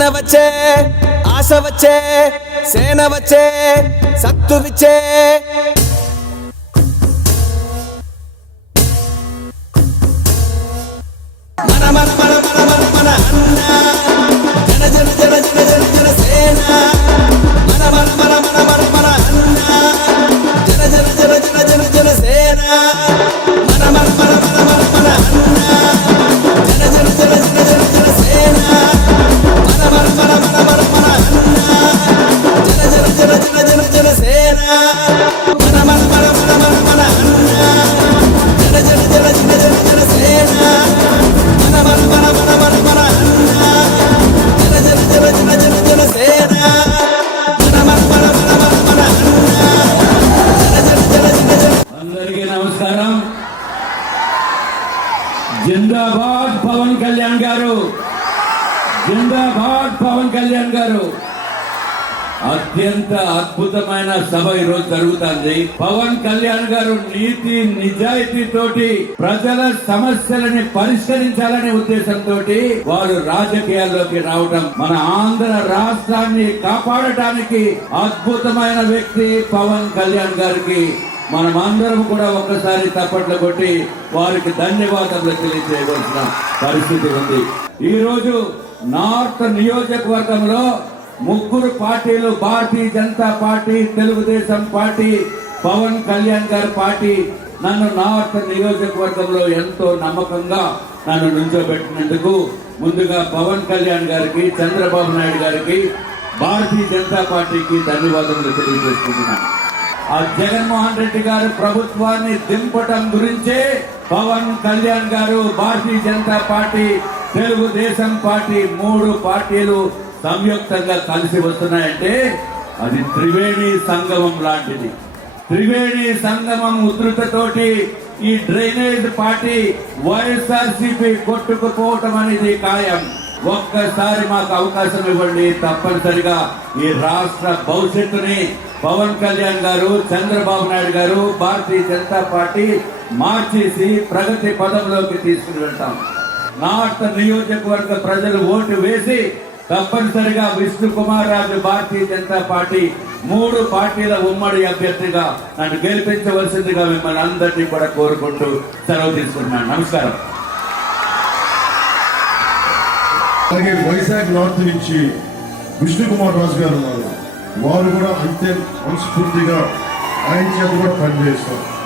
கண்ண வச்சே ஆசை வச்சே சேன வச்சே சத்து வச்சே జిందాబాద్ పవన్ కళ్యాణ్ గారు. జిందాబాద్ పవన్ కళ్యాణ్ గారు. అత్యంత అద్భుతమైన సభ ఈరోజు జరుగుతుంది. పవన్ కళ్యాణ్ గారు నీతి నిజాయితీతోటి ప్రజల సమస్యలని పరిష్కరించాలనే ఉద్దేశంతో వారు రాజకీయాల్లోకి రావడం మన ఆంధ్ర రాష్ట్రాన్ని కాపాడటానికి అద్భుతమైన వ్యక్తి పవన్ కళ్యాణ్ గారికి. మనమందరం కూడా ఒక్కసారి తప్పట్లు కొట్టి వారికి ధన్యవాదాలు తెలియజేయవలసిన పరిస్థితి ఉంది. ఈరోజు నార్త్ నియోజకవర్గంలో ముగ్గురు పార్టీలు భారతీయ జనతా పార్టీ తెలుగుదేశం పార్టీ పవన్ కళ్యాణ్ గారి పార్టీ నన్ను నార్త్ నియోజకవర్గంలో ఎంతో నమ్మకంగా నన్ను నుంచోబెట్టినందుకు ముందుగా పవన్ కళ్యాణ్ గారికి చంద్రబాబు నాయుడు గారికి భారతీయ జనతా పార్టీకి ధన్యవాదములు తెలియజేసుకుంటున్నాను. ఆ జగన్మోహన్ రెడ్డి గారు ప్రభుత్వాన్ని దింపటం గురించే పవన్ కళ్యాణ్ గారు భారతీయ జనతా పార్టీ తెలుగుదేశం పార్టీ మూడు పార్టీలు సంయుక్తంగా కలిసి వస్తున్నాయంటే అది త్రివేణి సంగమం లాంటిది. త్రివేణి సంగమం ఉధృతతోటి ఈ డ్రైనేజ్ పార్టీ వైఎస్ఆర్సీపీ కొట్టుకుపోవటం అనేది ఖాయం. ఒక్కసారి మాకు అవకాశం ఇవ్వండి తప్పనిసరిగా ఈ రాష్ట్ర భవిష్యత్తుని పవన్ కళ్యాణ్ గారు చంద్రబాబు నాయుడు గారు భారతీయ జనతా పార్టీ మార్చేసి ప్రగతి పదంలోకి తీసుకుని వెళ్తాం. నార్త్ నియోజకవర్గ ప్రజలు ఓటు వేసి తప్పనిసరిగా విష్ణు కుమార్ రాజు భారతీయ జనతా పార్టీ మూడు పార్టీల ఉమ్మడి అభ్యర్థిగా నన్ను గెలిపించవలసిందిగా మిమ్మల్ని అందరినీ కూడా కోరుకుంటూ సెలవు తీసుకుంటున్నాను. నమస్కారం. అలాగే వైజాగ్ నార్త్ నుంచి విష్ణు కుమార్ రాజు గారు ఉన్నారు. 모아르고라 안텐 원스푼디가 아이지아도가 관여해서